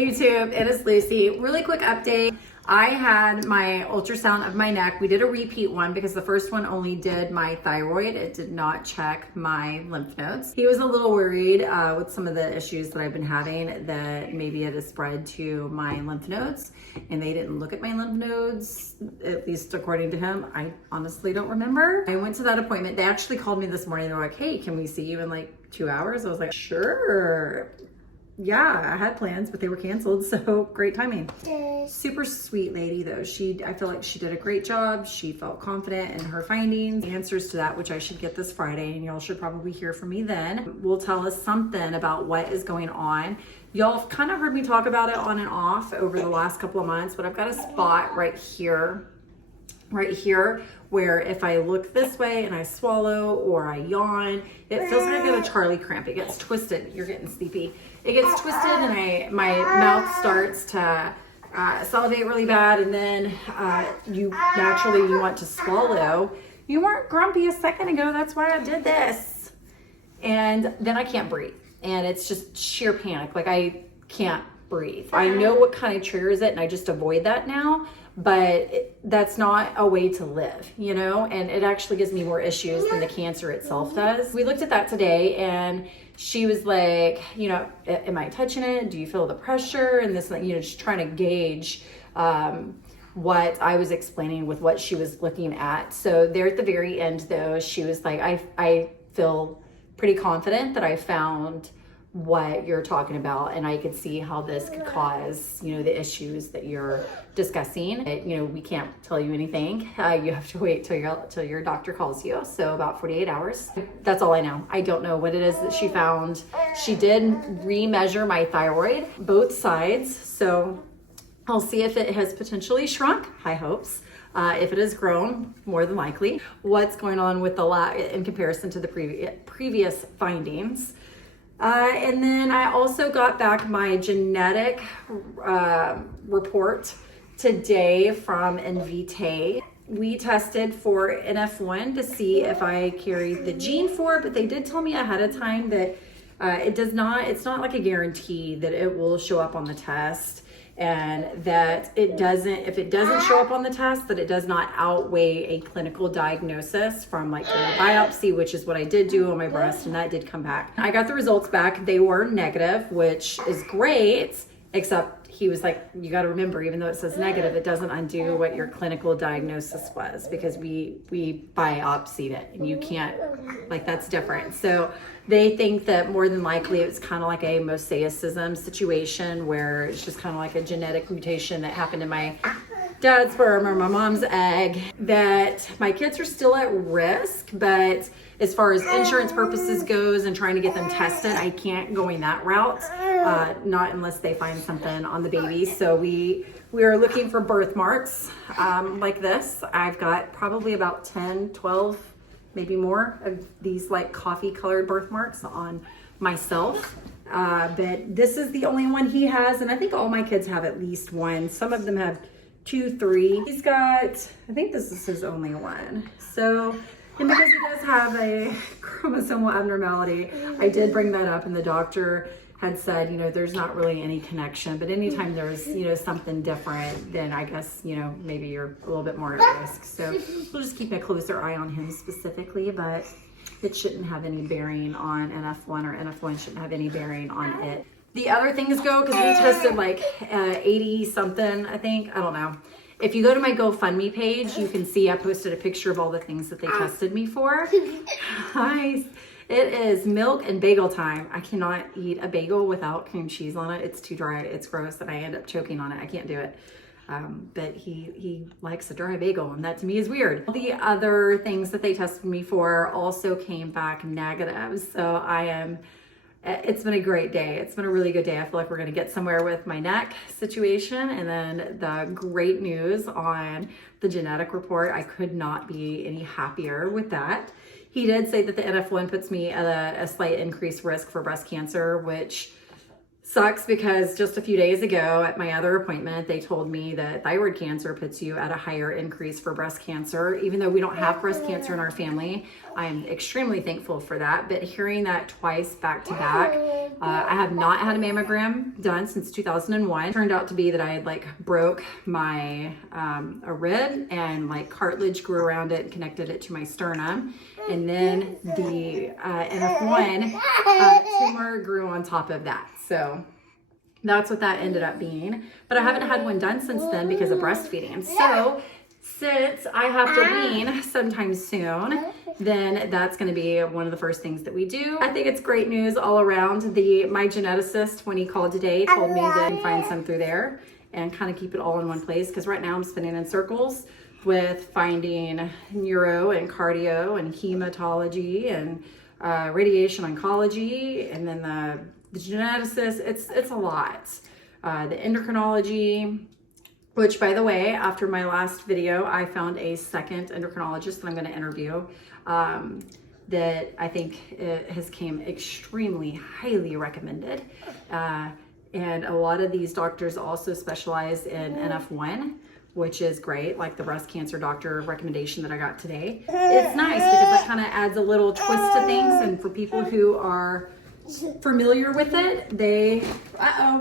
Hey YouTube, it is Lucy. Really quick update. I had my ultrasound of my neck. We did a repeat one because the first one only did my thyroid. It did not check my lymph nodes. He was a little worried with some of the issues that I've been having that maybe it has spread to my lymph nodes, and they didn't look at my lymph nodes, at least according to him. I honestly don't remember. I went to that appointment. They actually called me this morning. They were like, hey, can we see you in like 2 hours? I was like, sure. Yeah, I had plans, but they were canceled, so great timing. Super sweet lady though. I feel like she did a great job. She felt confident in her findings. The answers to that, which I should get this Friday, and y'all should probably hear from me then, will tell us something about what is going on. Y'all have kind of heard me talk about it on and off over the last couple of months, but I've got a spot right here, where if I look this way and I swallow or I yawn, it feels like I get a Charlie cramp. It gets twisted. You're getting sleepy. It gets twisted and my mouth starts to salivate really bad, and then you want to swallow. You weren't grumpy a second ago. That's why I did this. And then I can't breathe. And it's just sheer panic. Like I can't breathe. I know what kind of triggers it, and I just avoid that now. But that's not a way to live, you know, and it actually gives me more issues than the cancer itself does. We looked at that today, and she was like, you know, am I touching it? Do you feel the pressure? And this, you know, just trying to gauge what I was explaining with what she was looking at. So there at the very end though, she was like, I feel pretty confident that I found what you're talking about, and I could see how this could cause, you know, the issues that you're discussing. You know, we can't tell you anything. You have to wait till your doctor calls you. So about 48 hours. That's all I know. I don't know what it is that she found. She did re-measure my thyroid, both sides. So I'll see if it has potentially shrunk. High hopes. If it has grown, more than likely. What's going on with the in comparison to the previous findings. And then I also got back my genetic report today from Invitae. We tested for NF1 to see if I carried the gene for it, but they did tell me ahead of time that it's not like a guarantee that it will show up on the test, and that if it doesn't show up on the test, that it does not outweigh a clinical diagnosis from like a biopsy, which is what I did do on my breast, and that did come back. I got the results back. They were negative, which is great, except he was like, you got to remember, even though it says negative, it doesn't undo what your clinical diagnosis was, because we biopsied it, and you can't, like, that's different. So they think that more than likely it's kind of like a mosaicism situation, where it's just kind of like a genetic mutation that happened in my dad's sperm or my mom's egg, that my kids are still at risk. But as far as insurance purposes goes and trying to get them tested, I can't go that route, not unless they find something on the baby. So we are looking for birthmarks like this. I've got probably about 10, 12, maybe more of these like coffee colored birthmarks on myself. But this is the only one he has, and I think all my kids have at least one. Some of them have 2, 3. He's got, I think this is his only one. So, and because he does have a chromosomal abnormality, I did bring that up, and the doctor had said, you know, there's not really any connection, but anytime there's, you know, something different, then I guess, you know, maybe you're a little bit more at risk. So we'll just keep a closer eye on him specifically, but it shouldn't have any bearing on NF1, or NF1 shouldn't have any bearing on it. The other things go, because we tested like 80 something, I think, I don't know. If you go to my GoFundMe page, you can see I posted a picture of all the things that they tested me for. Nice. It is milk and bagel time. I cannot eat a bagel without cream cheese on it. It's too dry. It's gross, and I end up choking on it. I can't do it. But he likes a dry bagel, and that to me is weird. The other things that they tested me for also came back negative. So it's been a great day. It's been a really good day. I feel like we're gonna get somewhere with my neck situation. And then the great news on the genetic report, I could not be any happier with that. He did say that the NF1 puts me at a slight increased risk for breast cancer, which Sucks because just a few days ago at my other appointment, they told me that thyroid cancer puts you at a higher increase for breast cancer. Even though we don't have breast cancer in our family, I'm extremely thankful for that. But hearing that twice back to back, I have not had a mammogram done since 2001. Turned out to be that I had like broke my a rib, and like cartilage grew around it and connected it to my sternum. And then the NF1 tumor grew on top of that. So that's what that ended up being. But I haven't had one done since then because of breastfeeding. So since I have to wean sometime soon, then that's going to be one of the first things that we do. I think it's great news all around. My geneticist, when he called today, told me that I can find some through there and kind of keep it all in one place, because right now I'm spinning in circles with finding neuro and cardio and hematology and radiation oncology, and then the geneticist. It's a lot. The endocrinology, which, by the way, after my last video, I found a second endocrinologist that I'm going to interview that I think has came extremely highly recommended. And a lot of these doctors also specialize in NF1, which is great, like the breast cancer doctor recommendation that I got today. It's nice because that kind of adds a little twist to things, and for people who are familiar with it,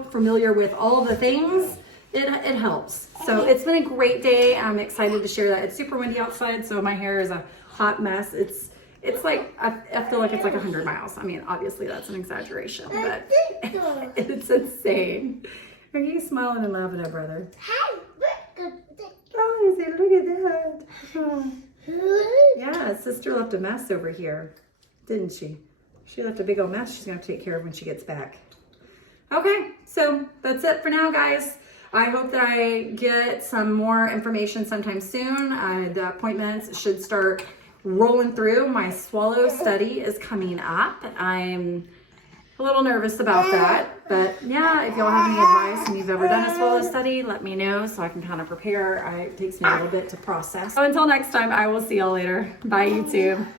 familiar with all the things, it helps. So it's been a great day. I'm excited to share that. It's super windy outside, so my hair is a hot mess. It's like, I feel like it's like 100 miles. I mean, obviously that's an exaggeration, but it's insane. Are you smiling and laughing at brother? Oh, he said, look at that. Oh. Yeah, sister left a mess over here, didn't she? She left a big old mess she's gonna have to take care of when she gets back. Okay, so that's it for now, guys. I hope that I get some more information sometime soon. The appointments should start rolling through. My swallow study is coming up. I'm a little nervous about that, but yeah, if y'all have any advice and you've ever done a swallow study, let me know so I can kind of prepare. It takes me a little bit to process. So until next time, I will see y'all later. Bye, YouTube.